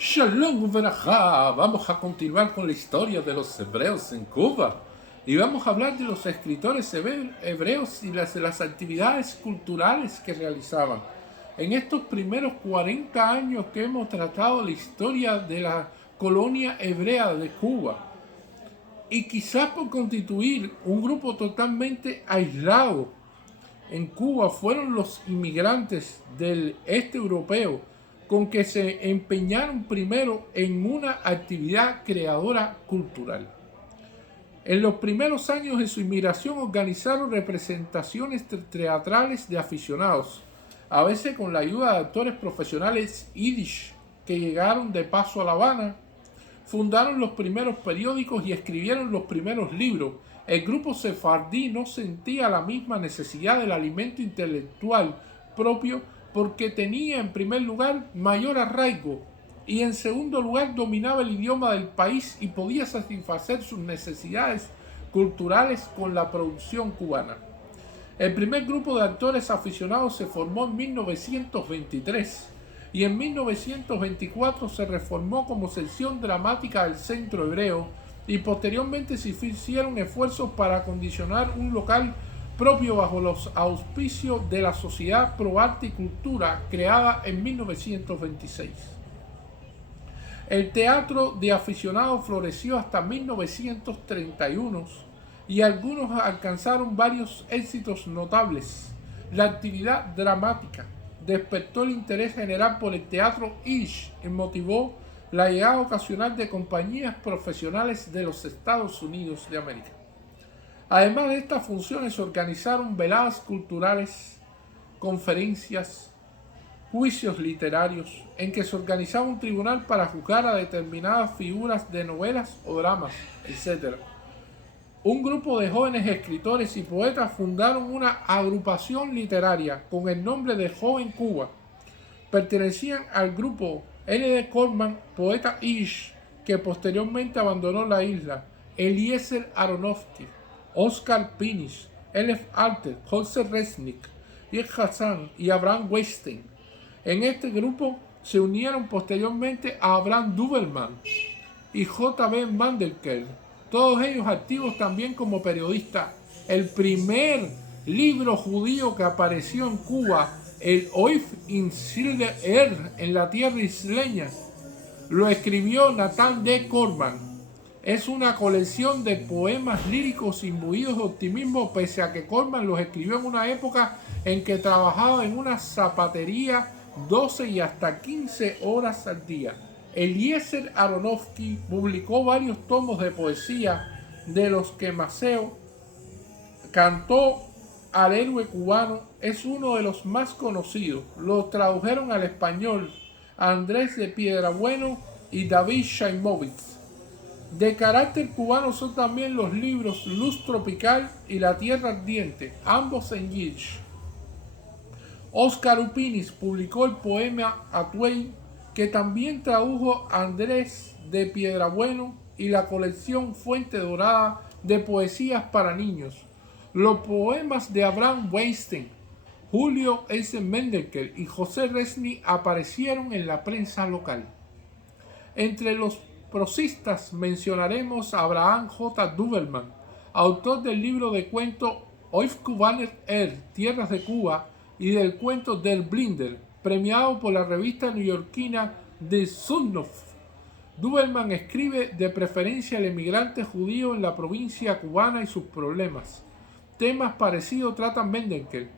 Shalom Uberajá, vamos a continuar con la historia de los hebreos en Cuba y vamos a hablar de los escritores hebreos y las actividades culturales que realizaban. En estos primeros 40 años que hemos tratado la historia de la colonia hebrea de Cuba, y quizás por constituir un grupo totalmente aislado en Cuba fueron los inmigrantes del este europeo con que se empeñaron primero en una actividad creadora cultural. En los primeros años de su inmigración organizaron representaciones teatrales de aficionados, a veces con la ayuda de actores profesionales yiddish que llegaron de paso a La Habana. Fundaron los primeros periódicos y escribieron los primeros libros. El grupo sefardí no sentía la misma necesidad del alimento intelectual propio porque tenía en primer lugar mayor arraigo y en segundo lugar dominaba el idioma del país y podía satisfacer sus necesidades culturales con la producción cubana. El primer grupo de actores aficionados se formó en 1923 y en 1924 se reformó como sección dramática del Centro Hebreo y posteriormente se hicieron esfuerzos para acondicionar un local propio bajo los auspicios de la Sociedad Pro Arte y Cultura creada en 1926. El teatro de aficionados floreció hasta 1931 y algunos alcanzaron varios éxitos notables. La actividad dramática despertó el interés general por el teatro yiddish y motivó la llegada ocasional de compañías profesionales de los Estados Unidos de América. Además de estas funciones, se organizaron veladas culturales, conferencias, juicios literarios, en que se organizaba un tribunal para juzgar a determinadas figuras de novelas o dramas, etc. Un grupo de jóvenes escritores y poetas fundaron una agrupación literaria con el nombre de Joven Cuba. Pertenecían al grupo N. D. Corman, poeta yiddish, que posteriormente abandonó la isla, Eliezer Aronofsky, Oscar Pinish, Elef Alter, José Resnick, Yek Hassan y Abraham Weinstein. En este grupo se unieron posteriormente a Abraham Duberman y J. B. Mandelker, todos ellos activos también como periodistas. El primer libro judío que apareció en Cuba, el Oif in Silder en la tierra isleña, lo escribió Nathan D. Corman. Es una colección de poemas líricos imbuidos de optimismo, pese a que Corman los escribió en una época en que trabajaba en una zapatería 12 y hasta 15 horas al día. Eliezer Aronofsky publicó varios tomos de poesía, de los que Maceo cantó al héroe cubano es uno de los más conocidos. Lo tradujeron al español Andrés de Piedrabueno y David Shaimovitz. De carácter cubano son también los libros Luz Tropical y La Tierra Ardiente, ambos en yiddish. Oscar Upinis publicó el poema Atuey, que también tradujo Andrés de Piedrabueno, y la colección Fuente Dorada de poesías para niños. Los poemas de Abraham Weinstein, Julio S. Mendelker y José Resnick aparecieron en la prensa local. Entre los prosistas mencionaremos a Abraham J. Duberman, autor del libro de cuentos Oif Kubaner Tierras de Cuba, y del cuento Der Blinder, premiado por la revista neoyorquina The Zündorf. Duberman escribe de preferencia al emigrante judío en la provincia cubana y sus problemas. Temas parecidos tratan Mendelker,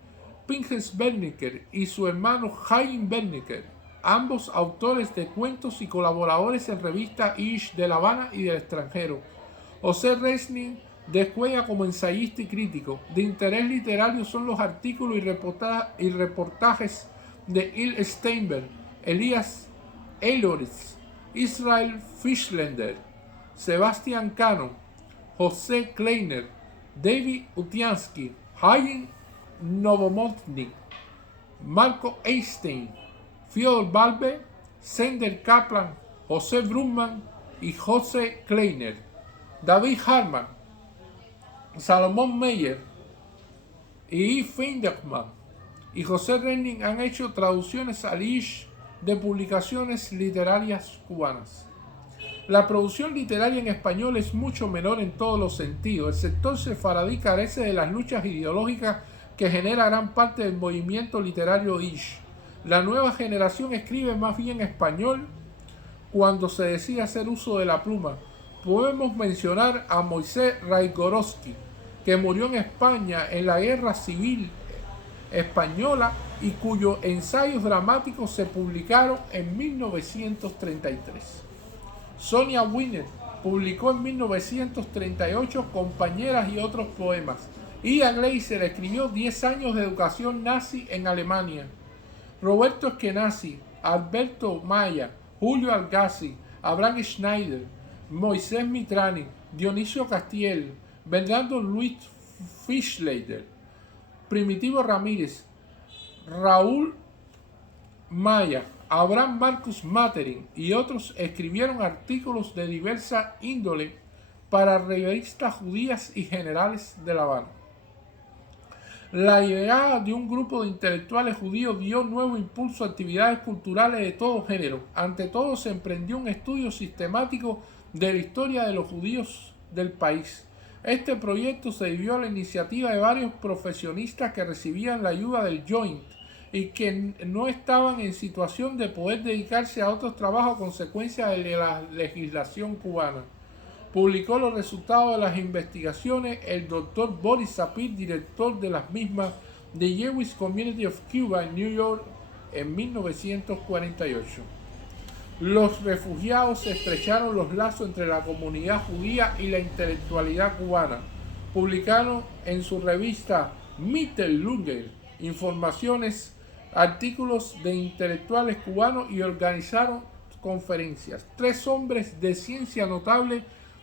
Pinchas Berniker y su hermano Chaim Berniker, ambos autores de cuentos y colaboradores en revistas yiddish de La Habana y del extranjero. José Resnick descuella como ensayista y crítico. De interés literario son los artículos y reportajes de Il Steinberg, Elias Eiloritz, Israel Fischländer, Sebastian Cano, José Kleiner, David Utiansky, Haim Novomotnik, Marco Einstein, Fyodor Balbe, Sender Kaplan, José Brumman y José Kleiner. David Harman, Salomón Meyer y Finderman y José Renning han hecho traducciones al yiddish de publicaciones literarias cubanas. La producción literaria en español es mucho menor en todos los sentidos. El sector sefaradí carece de las luchas ideológicas que genera gran parte del movimiento literario Ish. La nueva generación escribe más bien español cuando se decide hacer uso de la pluma. Podemos mencionar a Moisés Raigorowski, que murió en España en la Guerra Civil Española y cuyos ensayos dramáticos se publicaron en 1933. Sonia Wiener publicó en 1938 Compañeras y otros poemas. Ida Gleiser escribió 10 años de educación nazi en Alemania. Roberto Eskenazi, Alberto Maya, Julio Algassi, Abraham Schneider, Moisés Mitrani, Dionisio Castiel, Bernardo Luis Fischleider, Primitivo Ramírez, Raúl Maya, Abraham Marcus Materin y otros escribieron artículos de diversa índole para revistas judías y generales de La Habana. La llegada de un grupo de intelectuales judíos dio nuevo impulso a actividades culturales de todo género. Ante todo, se emprendió un estudio sistemático de la historia de los judíos del país. Este proyecto se debió a la iniciativa de varios profesionistas que recibían la ayuda del Joint y que no estaban en situación de poder dedicarse a otros trabajos a consecuencia de la legislación cubana. Publicó los resultados de las investigaciones el Dr. Boris Sapir, director de las mismas de Jewish Community of Cuba en New York en 1948. Los refugiados estrecharon los lazos entre la comunidad judía y la intelectualidad cubana. Publicaron en su revista Mittellunger informaciones, artículos de intelectuales cubanos y organizaron conferencias. 3 hombres de ciencia notables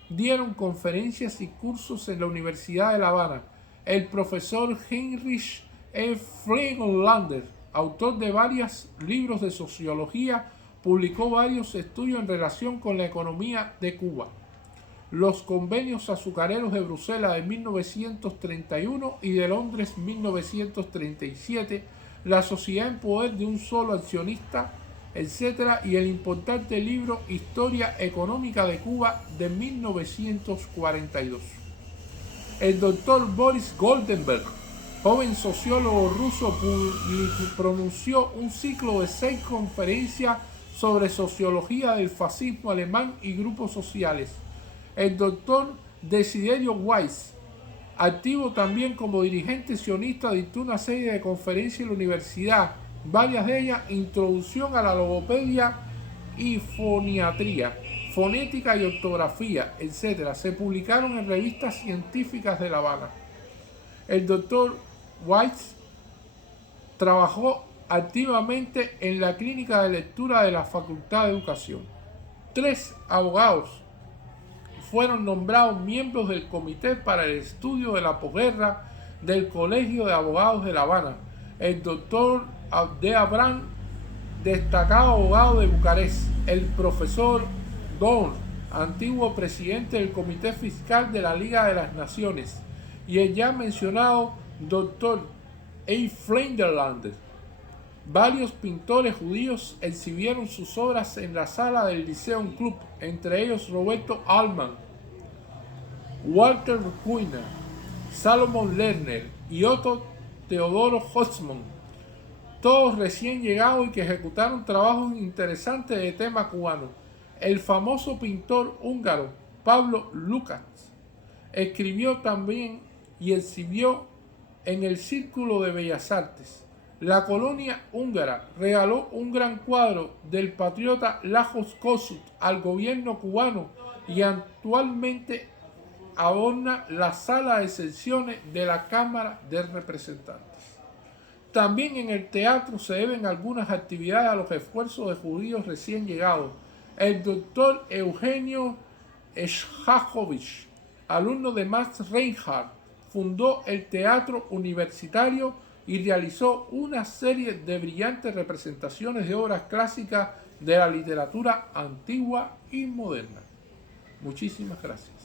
dieron conferencias y cursos en la Universidad de La Habana. El profesor Heinrich E. Flegenlander, autor de varios libros de sociología, publicó varios estudios en relación con la economía de Cuba. Los convenios azucareros de Bruselas de 1931 y de Londres 1937, la sociedad en poder de un solo accionista, etc. y el importante libro Historia Económica de Cuba de 1942. El doctor Boris Goldenberg, joven sociólogo ruso, pronunció un ciclo de 6 conferencias sobre sociología del fascismo alemán y grupos sociales. El doctor Desiderio Weiss, activo también como dirigente sionista, dictó una serie de conferencias en la universidad, varias de ellas introducción a la logopedia y foniatría, fonética y ortografía, etc. Se publicaron en revistas científicas de La Habana. El doctor Weiss trabajó activamente en la clínica de lectura de la Facultad de Educación. 3 abogados fueron nombrados miembros del Comité para el Estudio de la Posguerra del Colegio de Abogados de La Habana. El doctor de Abraham, destacado abogado de Bucarest. El profesor Dorn, antiguo presidente del Comité Fiscal de la Liga de las Naciones. Y el ya mencionado doctor E. Flegenlander. Varios pintores judíos exhibieron sus obras en la sala del Lyceum Club, entre ellos Roberto Altman, Walter Ruiner, Salomon Lerner y Otto Teodoro Hobsbawm, todos recién llegados y que ejecutaron trabajos interesantes de tema cubano. El famoso pintor húngaro Pablo Lukács escribió también y exhibió en el Círculo de Bellas Artes. La colonia húngara regaló un gran cuadro del patriota Lajos Kossuth al gobierno cubano y actualmente adorna la sala de sesiones de la Cámara de Representantes. También en el teatro se deben algunas actividades a los esfuerzos de judíos recién llegados. El doctor Eugenio Schachowicz, alumno de Max Reinhardt, fundó el Teatro Universitario y realizó una serie de brillantes representaciones de obras clásicas de la literatura antigua y moderna. Muchísimas gracias.